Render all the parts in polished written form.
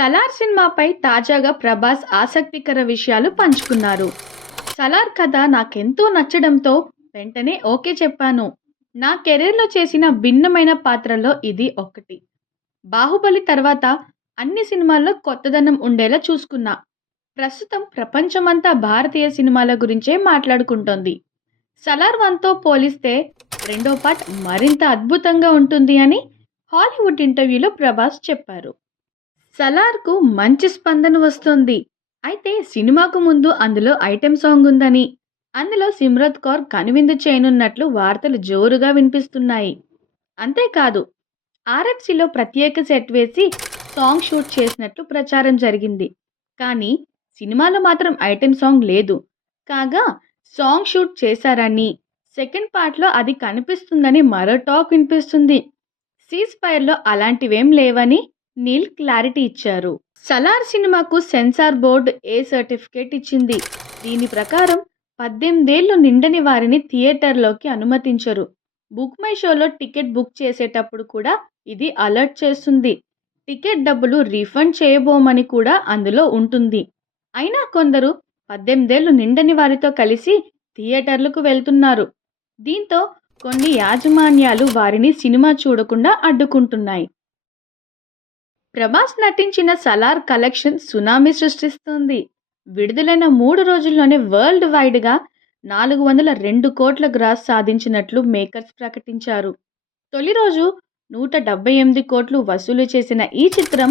సలార్ సినిమాపై తాజాగా ప్రభాస్ ఆసక్తికర విషయాలు పంచుకున్నారు. సలార్ కథ నాకెంతో నచ్చడంతో వెంటనే ఓకే చెప్పాను. నా కెరీర్‌లో చేసిన భిన్నమైన పాత్రల్లో ఇది ఒకటి. 'బాహుబలి' తర్వాత అన్ని సినిమాల్లో కొత్తదనం ఉండేలా చూసుకున్నా. ప్రస్తుతం ప్రపంచమంతా భారతీయ సినిమాల గురించే మాట్లాడుకుంటోంది. 'సలార్ 1'తో పోలిస్తే రెండో పార్ట్ మరింత అద్భుతంగా ఉంటుంది అని హాలీవుడ్ ఇంటర్వ్యూలో ప్రభాస్ చెప్పారు. 'సలార్'కు మంచి స్పందన వస్తోంది. అయితే సినిమాకు ముందు అందులో ఐటెం సాంగ్ ఉందని, అందులో సిమ్రత్ కౌర్ కనువిందు చేయనున్నట్లు వార్తలు జోరుగా వినిపిస్తున్నాయి. అంతేకాదు ఆర్ఎఫ్సీలో ప్రత్యేక సెట్ వేసి సాంగ్ షూట్ చేసినట్లు ప్రచారం జరిగింది. కానీ సినిమాలో మాత్రం ఐటెం సాంగ్ లేదు. కాగా సాంగ్ షూట్ చేశారని, సెకండ్ పార్ట్‌లో అది కనిపిస్తుందని మరో టాక్ వినిపిస్తుంది. సీజ్ ఫైర్‌లో అలాంటివేం లేవని నీల్ క్లారిటీ ఇచ్చారు. 'సలార్' సినిమాకు సెన్సార్ బోర్డు ఏ సర్టిఫికేట్ ఇచ్చింది. దీని ప్రకారం 18 ఏళ్లు నిండని వారిని థియేటర్‌లోకి అనుమతించరు. బుక్ మై షోలో టికెట్ బుక్ చేసేటప్పుడు కూడా ఇది అలర్ట్ చేస్తుంది. టికెట్ డబ్బులు రీఫండ్ చేయబోమని కూడా అందులో ఉంటుంది. అయినా కొందరు 18 ఏళ్లు నిండని వారితో కలిసి థియేటర్లకు వెళ్తున్నారు. దీంతో కొన్ని యాజమాన్యాలు వారిని సినిమా చూడకుండా అడ్డుకుంటున్నాయి. ప్రభాస్ నటించిన 'సలార్' కలెక్షన్ సునామీ సృష్టిస్తోంది. విడుదలైన 3 రోజుల్లోనే వరల్డ్ వైడ్‌గా 402 కోట్ల గ్రాస్ సాధించినట్లు మేకర్స్ ప్రకటించారు. తొలి రోజు 178 కోట్లు వసూలు చేసిన ఈ చిత్రం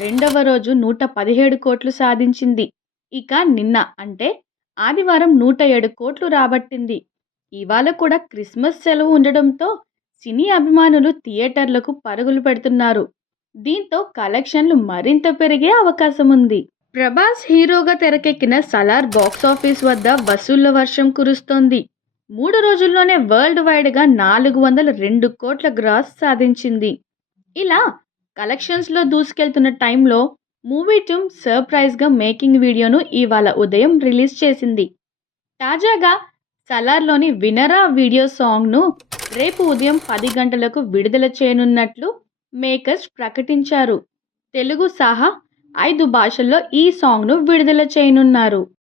రెండవ రోజు 117 కోట్లు సాధించింది. ఇక నిన్న అంటే ఆదివారం 107 కోట్లు రాబట్టింది. ఇవాళ కూడా క్రిస్మస్ సెలవు ఉండడంతో సినీ అభిమానులు థియేటర్లకు పరుగులు పెడుతున్నారు. దీంతో కలెక్షన్లు మరింత పెరిగే అవకాశం ఉంది. ప్రభాస్ హీరోగా తెరకెక్కిన 'సలార్' బాక్సాఫీస్ వద్ద వసూళ్ల వర్షం కురుస్తోంది. 3 రోజుల్లోనే వరల్డ్ వైడ్‌గా 402 కోట్ల గ్రాస్ సాధించింది. ఇలా కలెక్షన్స్‌లో దూసుకెళ్తున్న టైంలో మూవీ టీమ్ సర్ప్రైజ్‌గా మేకింగ్ వీడియోను ఇవాళ ఉదయం రిలీజ్ చేసింది. తాజాగా 'సలార్'లోని 'వినరా' వీడియో సాంగ్‌ను రేపు ఉదయం 10 గంటలకు విడుదల చేయనున్నట్లు మేకర్స్ ప్రకటించారు. తెలుగు సహా 5 భాషల్లో ఈ సాంగ్‌ను విడుదల చేయనున్నారు.